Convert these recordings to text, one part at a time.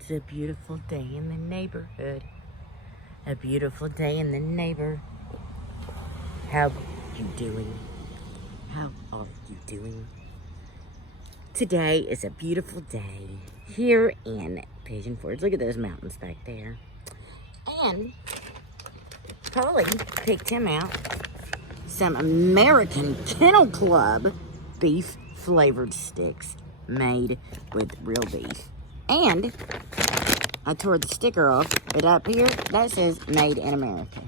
It's a beautiful day in the neighborhood. A beautiful day in the neighbor. How you doing? How are you doing? Today is a beautiful day here in Pigeon Forge. Look at those mountains back there. And Polly picked him out some American Kennel Club beef flavored sticks made with real beef. And I tore the sticker off, but up here that says made in America.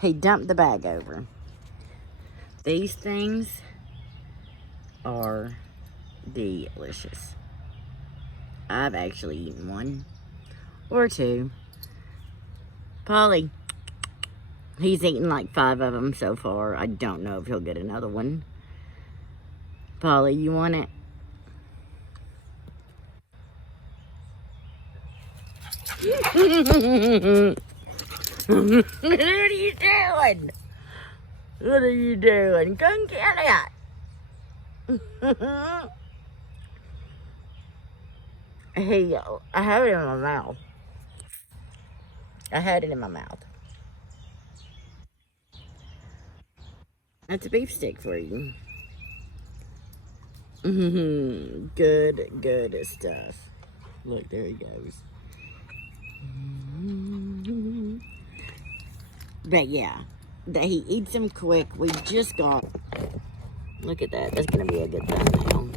He dumped the bag over. These things are delicious. I've actually eaten one or two. Polly, he's eaten like 5 of them so far. I don't know if he'll get another one. Polly, you want it? What are you doing? What are you doing? Come get it. I have it in my mouth. I had it in my mouth. That's a beef stick for you. Good stuff. Look, there he goes. But yeah, he eats them quick. We just got, look at that. That's going to be a good thumbnail.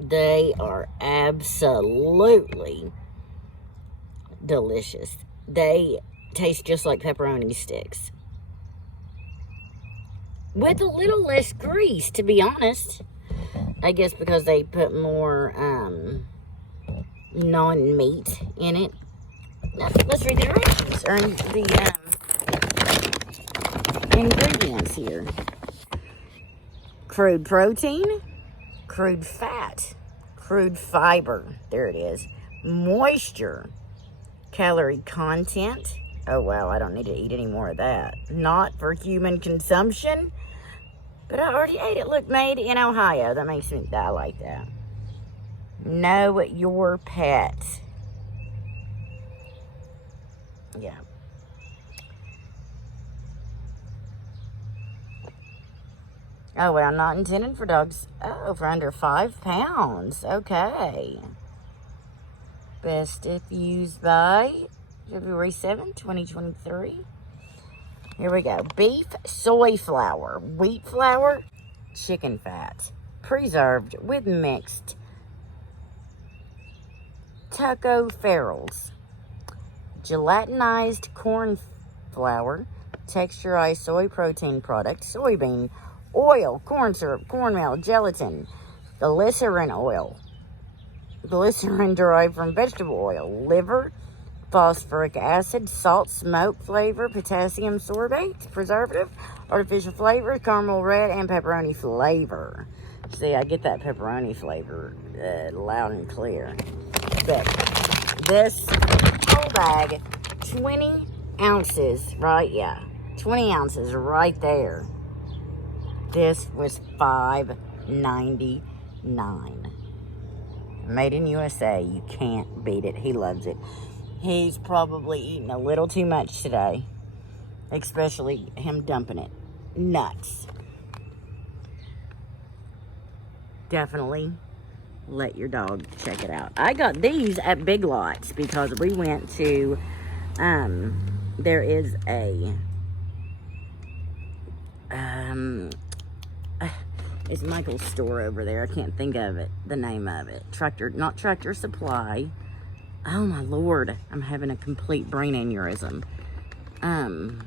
They are absolutely delicious. They taste just like pepperoni sticks. With a little less grease, to be honest. I guess because they put more non-meat in it. Now, let's read the directions, or the ingredients here. Crude protein, crude fat, crude fiber, there it is, moisture, calorie content. Oh wow, I don't need to eat any more of that. Not for human consumption, but I already ate it. Look, made in Ohio. That makes me, I like that. Know your pet. Yeah. Oh, well, not intended for dogs. Oh, for under 5 pounds. Okay. Best if used by February 7th, 2023. Here we go. Beef, soy flour, wheat flour, chicken fat. Preserved with mixed tocopherols. Gelatinized corn flour, texturized soy protein product, soybean oil, corn syrup, cornmeal, gelatin, glycerin oil, glycerin derived from vegetable oil, liver, phosphoric acid, salt, smoke flavor, potassium sorbate, preservative, artificial flavor, caramel red, and pepperoni flavor. See, I get that pepperoni flavor loud and clear. But this whole bag, 20 ounces, right? Yeah, 20 ounces right there. This was $5.99. Made in USA. You can't beat it. He loves it. He's probably eaten a little too much today, especially him dumping it. Nuts. Definitely let your dog check it out. I got these at Big Lots because we went to, there is a, it's Michael's store over there. I can't think of it, the name of it. Not Tractor Supply. Oh my Lord, I'm having a complete brain aneurysm. I'm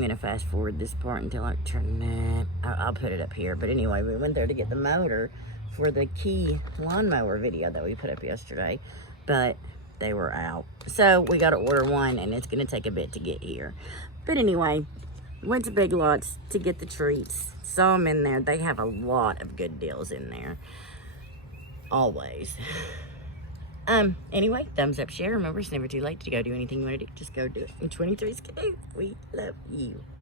gonna fast forward this part until I turn it. I'll put it up here. But anyway, we went there to get the motor for the Key lawnmower video that we put up yesterday, but they were out. So we got to order one, and it's gonna take a bit to get here. But anyway, went to Big Lots to get the treats. Saw them in there. They have a lot of good deals in there. Always. Anyway, thumbs up, share. Remember, it's never too late to go do anything you want to do. Just go do it. And 23's can do. We love you.